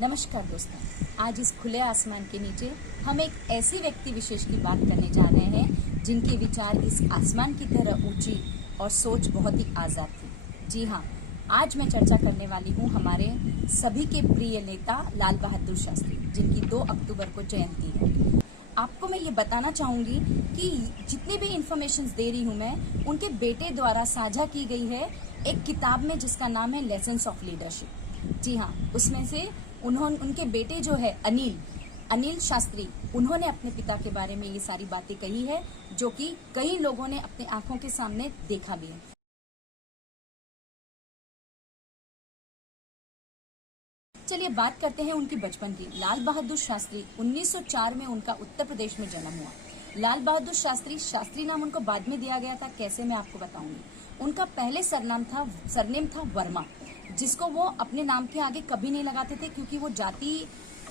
नमस्कार दोस्तों, आज इस खुले आसमान के नीचे हम एक ऐसे व्यक्ति विशेष की बात करने जा रहे हैं जिनके विचार इस आसमान की तरह ऊंची और सोच बहुत ही आज़ाद थी। जी हाँ, आज मैं चर्चा करने वाली हूँ हमारे सभी के प्रिय नेता लाल बहादुर शास्त्री, जिनकी 2 अक्टूबर को जयंती है। आपको मैं ये बताना चाहूँगी कि जितने भी इंफॉर्मेशंस दे रही हूँ मैं, उनके बेटे द्वारा साझा की गई है एक किताब में जिसका नाम है लेसन्स ऑफ लीडरशिप। जी हाँ, उसमें से उनके बेटे जो है अनिल शास्त्री, उन्होंने अपने पिता के बारे में ये सारी बातें कही है जो कि कई लोगों ने अपनी आंखों के सामने देखा भी है। चलिए बात करते हैं उनकी बचपन की। लाल बहादुर शास्त्री 1904 में उनका उत्तर प्रदेश में जन्म हुआ। लाल बहादुर शास्त्री नाम उनको बाद में दिया गया था, कैसे मैं आपको बताऊंगी। उनका पहले सरनेम था वर्मा, जिसको वो अपने नाम के आगे कभी नहीं लगाते थे, क्योंकि वो जाति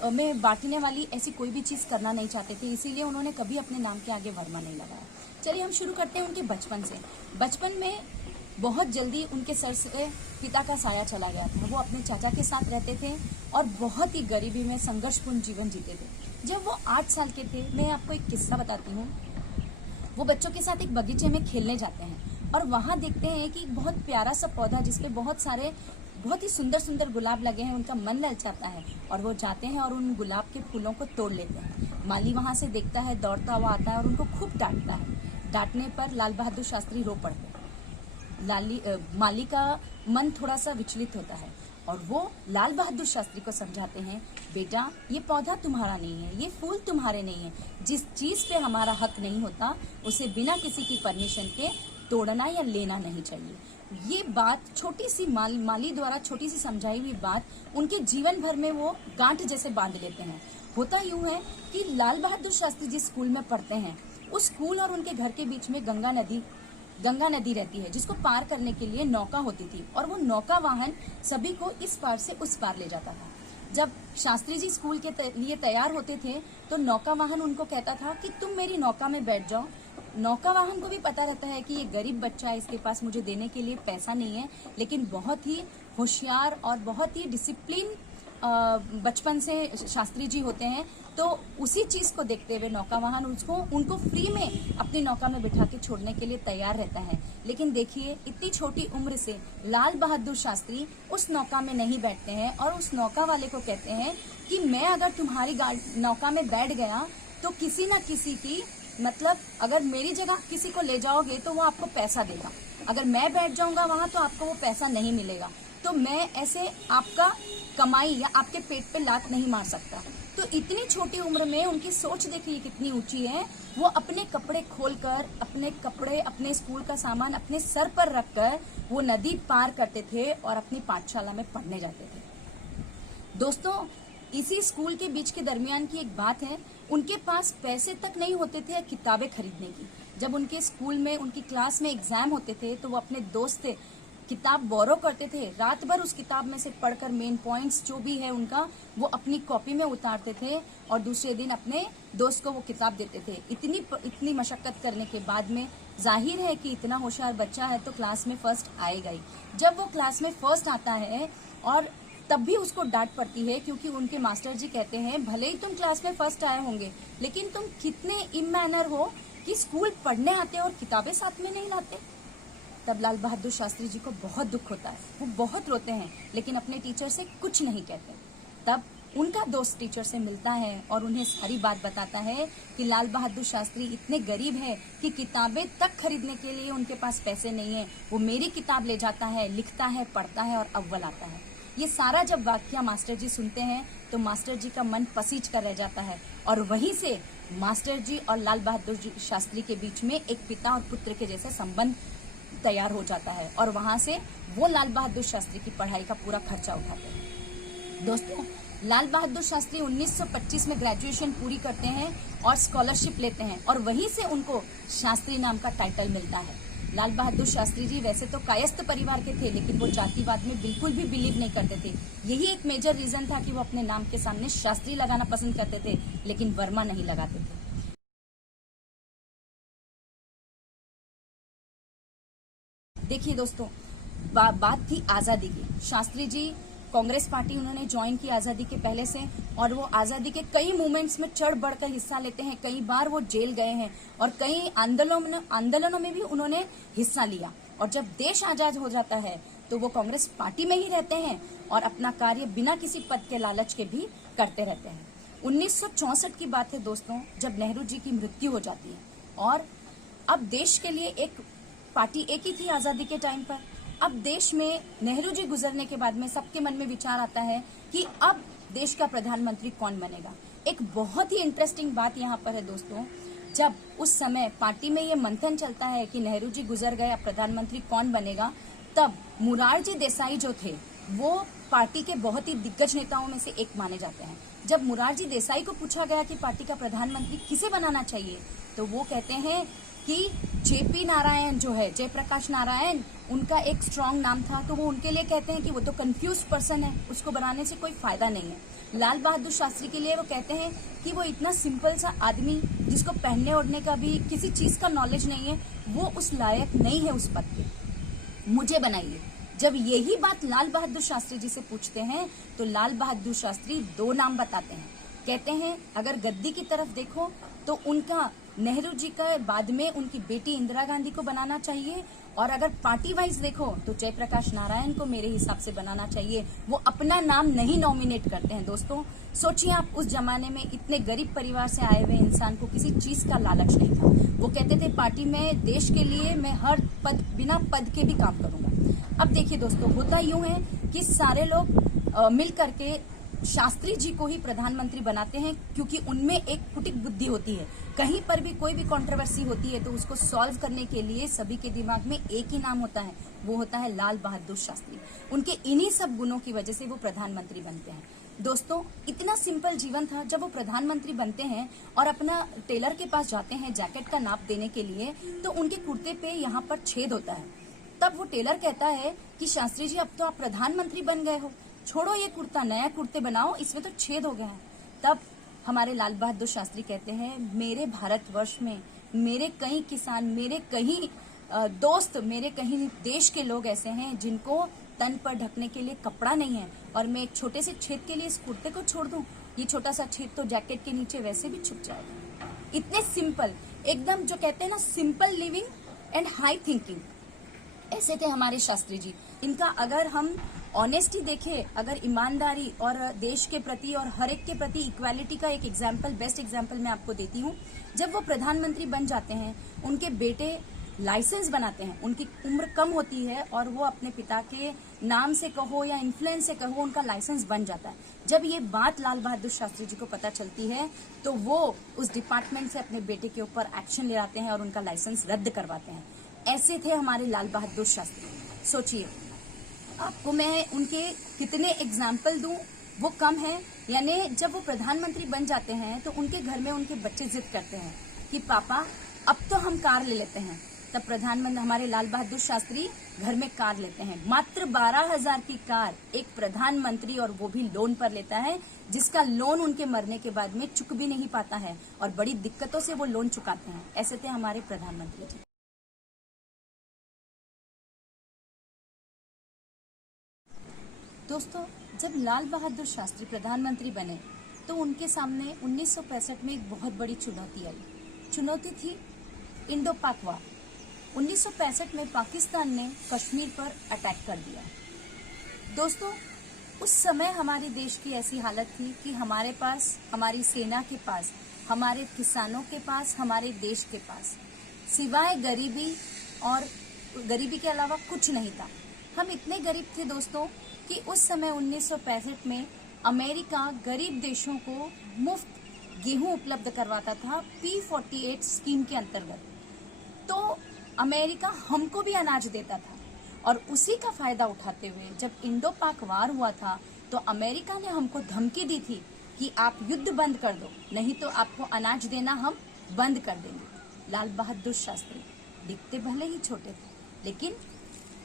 में बांटने वाली ऐसी कोई भी चीज करना नहीं चाहते थे, इसीलिए उन्होंने कभी अपने नाम के आगे वर्मा नहीं लगाया। चलिए हम शुरू करते हैं उनके बचपन से। बचपन में बहुत जल्दी उनके सर से पिता का साया चला गया था। वो अपने चाचा के साथ रहते थे और बहुत ही गरीबी में संघर्षपूर्ण जीवन जीते थे। जब वो 8 साल के थे, मैं आपको एक किस्सा बताती हूँ। वो बच्चों के साथ एक बगीचे में खेलने जाते हैं और वहां देखते हैं कि बहुत प्यारा सा पौधा जिसपे बहुत ही सुंदर सुंदर गुलाब लगे हैं, उनका मन ललचाता है और वो जाते हैं और उन गुलाब के फूलों को तोड़ लेते हैं। माली वहां से देखता है, दौड़ता हुआ आता है और उनको खूब डांटता है। डांटने पर लाल बहादुर शास्त्री रो पड़ते हैं। माली का मन थोड़ा सा विचलित होता है और वो लाल बहादुर शास्त्री को समझाते हैं, बेटा ये पौधा तुम्हारा नहीं है, ये फूल तुम्हारे नहीं है, जिस चीज पे हमारा हक नहीं होता उसे बिना किसी की परमिशन के तोड़ना या लेना नहीं चाहिए। ये बात छोटी सी माली द्वारा छोटी सी समझाई हुई बात उनके जीवन भर में वो गांठ जैसे बांध लेते हैं। होता यूं है कि लाल बहादुर शास्त्री जिस स्कूल में पढ़ते हैं, उस स्कूल और उनके घर के बीच में गंगा नदी रहती है, जिसको पार करने के लिए नौका होती थी और वो नौका वाहन सभी को इस पार से उस पार ले जाता था। जब शास्त्री जी स्कूल के लिए तैयार होते थे तो नौका वाहन उनको कहता था कि तुम मेरी नौका में बैठ जाओ। नौका वाहन को भी पता रहता है कि ये गरीब बच्चा है, इसके पास मुझे देने के लिए पैसा नहीं है, लेकिन बहुत ही होशियार और बहुत ही डिसिप्लिन बचपन से शास्त्री जी होते हैं, तो उसी चीज को देखते हुए नौका वाहन उनको फ्री में अपनी नौका में बिठा के छोड़ने के लिए तैयार रहता है। लेकिन देखिए, इतनी छोटी उम्र से लाल बहादुर शास्त्री उस नौका में नहीं बैठते हैं और उस नौका वाले को कहते हैं कि मैं अगर तुम्हारी नौका में बैठ गया तो किसी न किसी की, मतलब अगर मेरी जगह किसी को ले जाओगे तो वो आपको पैसा देगा, अगर मैं बैठ जाऊंगा वहां तो आपको वो पैसा नहीं मिलेगा, तो मैं ऐसे आपका कमाई या आपके पेट पे लात नहीं मार सकता। तो इतनी छोटी उम्र में उनकी सोच देखिए कितनी ऊंची है। वो अपने कपड़े खोलकर, अपने स्कूल का सामान अपने सर पर रखकर वो नदी पार करते थे और अपनी पाठशाला में पढ़ने जाते थे। दोस्तों, इसी स्कूल के बीच के दरमियान की एक बात है, उनके पास पैसे तक नहीं होते थे किताबें खरीदने की। जब उनके स्कूल में, उनकी क्लास में एग्जाम होते थे तो वो अपने दोस्त से किताब बोरो करते थे, रात भर उस किताब में से पढ़कर मेन पॉइंट्स जो भी है उनका वो अपनी कॉपी में उतारते थे और दूसरे दिन अपने दोस्त को वो किताब देते थे। इतनी मशक्कत करने के बाद में जाहिर है कि इतना होशियार बच्चा है तो क्लास में फर्स्ट आएगा ही। जब वो क्लास में फर्स्ट आता है और तब भी उसको डांट पड़ती है, क्योंकि उनके मास्टर जी कहते हैं भले ही तुम क्लास में फर्स्ट आए होंगे, लेकिन तुम कितने इमैनर हो कि स्कूल पढ़ने आते और किताबें साथ में नहीं लाते। तब लाल बहादुर शास्त्री जी को बहुत दुख होता है, वो बहुत रोते हैं, लेकिन अपने टीचर से कुछ नहीं कहते। तब उनका दोस्त टीचर से मिलता है और उन्हें सारी बात बताता है कि लाल बहादुर शास्त्री इतने गरीब है कि किताबें तक खरीदने के लिए उनके पास पैसे नहीं है। वो मेरी किताब ले जाता है, लिखता है, पढ़ता है और अव्वल आता है। ये सारा जब वाक्या मास्टर जी सुनते हैं तो मास्टर जी का मन पसीज कर रह जाता है और वहीं से मास्टर जी और लाल बहादुर शास्त्री के बीच में एक पिता और पुत्र के जैसा संबंध तैयार हो जाता है और वहां से वो लाल बहादुर शास्त्री की पढ़ाई का पूरा खर्चा उठाते हैं। दोस्तों, लाल बहादुर शास्त्री 1925 में ग्रेजुएशन पूरी करते हैं और स्कॉलरशिप लेते हैं और वहीं से उनको शास्त्री नाम का टाइटल मिलता है। लाल बहादुर शास्त्री जी वैसे तो कायस्थ परिवार के थे, लेकिन वो जातिवाद में बिल्कुल भी बिलीव नहीं करते थे। यही एक मेजर रीजन था कि वो अपने नाम के सामने शास्त्री लगाना पसंद करते थे, लेकिन वर्मा नहीं लगाते थे। देखिए दोस्तों, बात थी आजादी की। शास्त्री जी कांग्रेस पार्टी उन्होंने ज्वाइन की आजादी के पहले से, और वो आजादी के कई मूवमेंट्स में चढ़ बढ़कर हिस्सा लेते हैं। कई बार वो जेल गए हैं और कई आंदोलनों में भी उन्होंने हिस्सा लिया। और जब देश आजाद हो जाता है तो वो कांग्रेस पार्टी में ही रहते हैं और अपना कार्य बिना किसी पद के लालच के भी करते रहते हैं। 1964 की बात है दोस्तों, जब नेहरू जी की मृत्यु हो जाती है और अब देश के लिए एक पार्टी एक ही थी आजादी के टाइम पर। अब देश में नेहरू जी गुजरने के बाद में सबके मन में विचार आता है कि अब देश का प्रधानमंत्री कौन बनेगा। एक बहुत ही इंटरेस्टिंग बात यहाँ पर है दोस्तों, जब उस समय पार्टी में ये मंथन चलता है कि नेहरू जी गुजर गए, अब प्रधानमंत्री कौन बनेगा, तब मोरारजी देसाई जो थे वो पार्टी के बहुत ही दिग्गज नेताओं में से एक माने जाते हैं। जब मोरारजी देसाई को पूछा गया कि पार्टी का प्रधानमंत्री किसे बनाना चाहिए, तो वो कहते हैं कि जेपी नारायण जो है, जयप्रकाश नारायण, उनका एक स्ट्रांग नाम था, तो वो उनके लिए कहते हैं कि वो तो कंफ्यूज पर्सन है, उसको बनाने से कोई फायदा नहीं है। लाल बहादुर शास्त्री के लिए वो कहते हैं कि वो इतना सिंपल सा आदमी जिसको पहनने ओढ़ने का भी किसी चीज का नॉलेज नहीं है, वो उस लायक नहीं है उस पद के, मुझे बनाइए। जब यही बात लाल बहादुर शास्त्री जी से पूछते हैं तो लाल बहादुर शास्त्री दो नाम बताते हैं। कहते हैं अगर गद्दी की तरफ देखो तो उनका नेहरू जी का बाद में उनकी बेटी इंदिरा गांधी को बनाना चाहिए, और अगर पार्टी वाइज देखो तो जयप्रकाश नारायण को मेरे हिसाब से बनाना चाहिए। वो अपना नाम नहीं नॉमिनेट करते हैं। दोस्तों सोचिए, आप उस जमाने में इतने गरीब परिवार से आए हुए इंसान को किसी चीज का लालच नहीं था। वो कहते थे पार्टी में देश के लिए मैं हर पद, बिना पद के भी काम करूंगा। अब देखिए दोस्तों, होता यूं है कि सारे लोग मिल करके शास्त्री जी को ही प्रधानमंत्री बनाते हैं, क्योंकि उनमें एक कुटिक बुद्धि होती है। कहीं पर भी कोई भी कंट्रोवर्सी होती है तो उसको सॉल्व करने के लिए सभी के दिमाग में एक ही नाम होता है, वो होता है लाल बहादुर शास्त्री। उनके इन्हीं सब गुणों की वजह से वो प्रधानमंत्री बनते हैं। दोस्तों इतना सिंपल जीवन था, जब वो प्रधानमंत्री बनते हैं और अपना टेलर के पास जाते हैं जैकेट का नाप देने के लिए, तो उनके कुर्ते पे यहाँ पर छेद होता है। तब वो टेलर कहता है कि शास्त्री जी अब तो आप प्रधानमंत्री बन गए हो, छोड़ो ये कुर्ता, नया कुर्ते बनाओ, इसमें तो छेद हो गए हैं। तब हमारे लाल बहादुर शास्त्री कहते हैं मेरे भारतवर्ष में मेरे कई किसान, मेरे कई दोस्त, मेरे कहीं देश के लोग ऐसे हैं जिनको तन पर ढकने के लिए कपड़ा नहीं है, और मैं एक छोटे से छेद के लिए इस कुर्ते को छोड़ दूं, ये छोटा सा छेद तो जैकेट के नीचे वैसे भी छुप जाएगा। इतने सिंपल, एकदम जो कहते हैं ना simple living and high thinking, ऐसे थे हमारे शास्त्री जी। इनका अगर हम ऑनेस्टी देखें, अगर ईमानदारी और देश के प्रति और हर एक के प्रति इक्वालिटी का एक एग्जाम्पल, बेस्ट एग्जाम्पल मैं आपको देती हूँ। जब वो प्रधानमंत्री बन जाते हैं, उनके बेटे लाइसेंस बनाते हैं, उनकी उम्र कम होती है और वो अपने पिता के नाम से कहो या इन्फ्लुएंस से कहो उनका लाइसेंस बन जाता है। जब ये बात लाल बहादुर शास्त्री जी को पता चलती है तो वो उस डिपार्टमेंट से अपने बेटे के ऊपर एक्शन ले आते हैं और उनका लाइसेंस रद्द करवाते हैं। ऐसे थे हमारे लाल बहादुर शास्त्री। सोचिए, आपको मैं उनके कितने एग्जाम्पल दूं वो कम है। यानी जब वो प्रधानमंत्री बन जाते हैं तो उनके घर में उनके बच्चे जिद करते हैं कि पापा अब तो हम कार ले लेते हैं। तब प्रधानमंत्री हमारे लाल बहादुर शास्त्री घर में कार लेते हैं, मात्र 12,000 की कार एक प्रधानमंत्री, और वो भी लोन पर लेता है, जिसका लोन उनके मरने के बाद में चुक भी नहीं पाता है और बड़ी दिक्कतों से वो लोन चुकाते हैं। ऐसे थे हमारे प्रधानमंत्री जी। दोस्तों जब लाल बहादुर शास्त्री प्रधानमंत्री बने तो उनके सामने 1965 में एक बहुत बड़ी चुनौती आई। चुनौती थी इंडो पाक वार। 1965 में पाकिस्तान ने कश्मीर पर अटैक कर दिया। दोस्तों उस समय हमारे देश की ऐसी हालत थी कि हमारे पास, हमारी सेना के पास, हमारे किसानों के पास, हमारे देश के पास सिवाय गरीबी और गरीबी के अलावा कुछ नहीं था। हम इतने गरीब थे दोस्तों कि उस समय 1965 में अमेरिका गरीब देशों को मुफ्त गेहूं उपलब्ध करवाता था P-48 स्कीम के अंतर्गत। तो अमेरिका हमको भी अनाज देता था, और उसी का फायदा उठाते हुए जब इंडो पाक वार हुआ था तो अमेरिका ने हमको धमकी दी थी कि आप युद्ध बंद कर दो, नहीं तो आपको अनाज देना हम बंद कर देंगे। लाल बहादुर शास्त्री दिखते भले ही छोटे थे लेकिन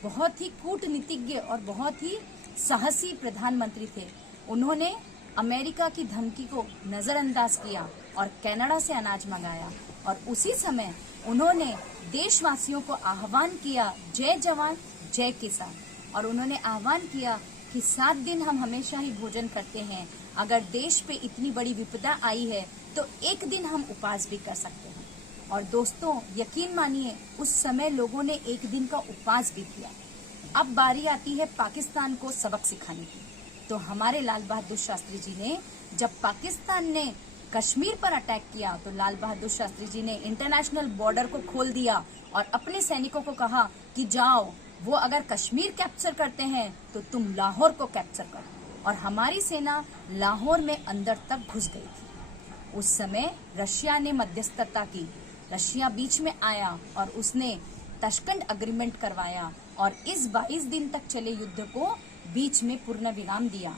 बहुत ही कूटनीतिज्ञ और बहुत ही साहसी प्रधानमंत्री थे। उन्होंने अमेरिका की धमकी को नजरअंदाज किया और कनाडा से अनाज मंगाया, और उसी समय उन्होंने देशवासियों को आह्वान किया, जय जवान जय किसान, और उन्होंने आह्वान किया कि 7 दिन हम हमेशा ही भोजन करते हैं। अगर देश पे इतनी बड़ी विपदा आई है तो एक दिन हम उपवास भी कर सकते हैं। और दोस्तों यकीन मानिए उस समय लोगों ने एक दिन का उपवास भी किया। अब बारी आती है पाकिस्तान को सबक सिखाने की। तो हमारे लाल बहादुर शास्त्री जी ने जब पाकिस्तान ने कश्मीर पर अटैक किया तो लाल बहादुर शास्त्री जी ने इंटरनेशनल बॉर्डर को खोल दिया और अपने सैनिकों को कहा कि जाओ, वो अगर कश्मीर कैप्चर करते हैं तो तुम लाहौर को कैप्चर करो। और हमारी सेना लाहौर में अंदर तक घुस गई थी। उस समय रशिया ने मध्यस्थता की, रशिया बीच में आया और उसने ताशकंद अग्रीमेंट करवाया और इस 22 दिन तक चले युद्ध को बीच में पूर्ण विराम दिया।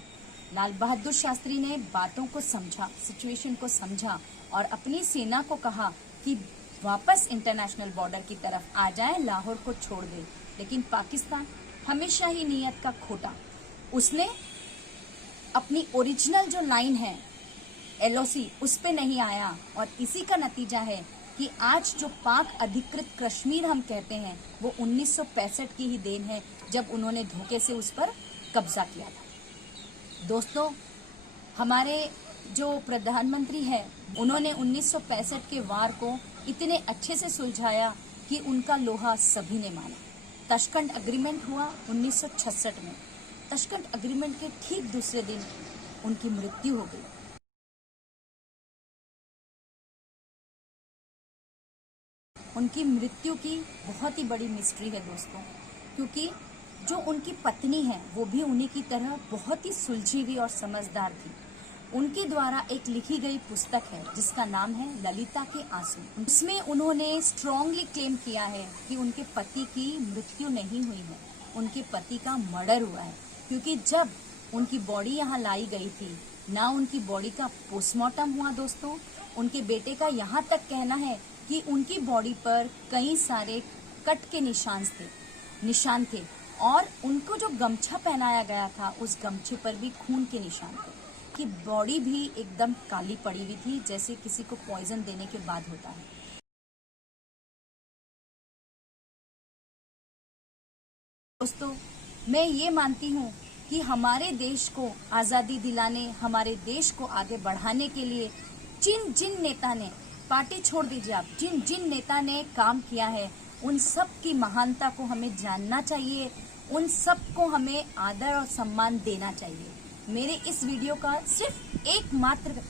लाल बहादुर शास्त्री ने बातों को समझा, सिचुएशन को समझा और अपनी सेना को कहा कि वापस इंटरनेशनल बॉर्डर की तरफ आ जाए, लाहौर को छोड़ दे। लेकिन पाकिस्तान हमेशा ही नीयत का खोटा, उसने अपनी ओरिजिनल जो लाइन है LOC उस पे नहीं आया और इसी का नतीजा है कि आज जो पाक अधिकृत कश्मीर हम कहते हैं वो 1965 की ही देन है, जब उन्होंने धोखे से उस पर कब्जा किया था। दोस्तों हमारे जो प्रधानमंत्री हैं उन्होंने 1965 के वार को इतने अच्छे से सुलझाया कि उनका लोहा सभी ने माना। ताशकंद अग्रीमेंट हुआ 1966 में। ताशकंद अग्रीमेंट के ठीक दूसरे दिन उनकी मृत्यु हो गई। उनकी मृत्यु की बहुत ही बड़ी मिस्ट्री है दोस्तों, क्योंकि जो उनकी पत्नी है वो भी उन्हीं की तरह बहुत ही सुलझी हुई और समझदार थी। उनके द्वारा एक लिखी गई पुस्तक है जिसका नाम है ललिता के आंसू। उसमें उन्होंने स्ट्रांगली क्लेम किया है कि उनके पति की मृत्यु नहीं हुई है, उनके पति का मर्डर हुआ है। क्योंकि जब उनकी बॉडी यहाँ लाई गई थी ना उनकी बॉडी का पोस्टमार्टम हुआ दोस्तों। उनके बेटे का यहाँ तक कहना है कि उनकी बॉडी पर कई सारे कट के निशान थे और उनको जो गमछा पहनाया गया था उस गमछे पर भी खून के निशान थे, कि बॉडी भी एकदम काली पड़ी हुई थी जैसे किसी को पॉइजन देने के बाद होता है। दोस्तों मैं ये मानती हूँ कि हमारे देश को आज़ादी दिलाने, हमारे देश को आगे बढ़ाने के लिए जिन जिन नेता ने, पार्टी छोड़ दीजिए आप, जिन जिन नेता ने काम किया है उन सब की महानता को हमें जानना चाहिए, उन सब को हमें आदर और सम्मान देना चाहिए। मेरे इस वीडियो का सिर्फ एकमात्र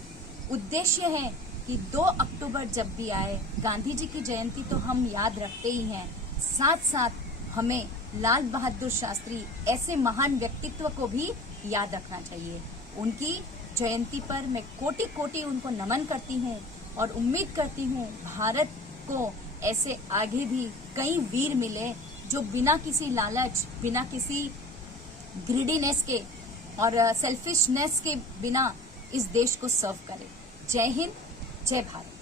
उद्देश्य है कि 2 अक्टूबर जब भी आए, गांधी जी की जयंती तो हम याद रखते ही हैं, साथ साथ हमें लाल बहादुर शास्त्री ऐसे महान व्यक्तित्व को भी याद रखना चाहिए। उनकी जयंती पर मैं कोटि कोटि उनको नमन करती हूँ और उम्मीद करती हूँ भारत को ऐसे आगे भी कई वीर मिले जो बिना किसी लालच, बिना किसी ग्रीडीनेस के और सेल्फिशनेस के बिना इस देश को सर्व करे। जय हिंद, जय भारत।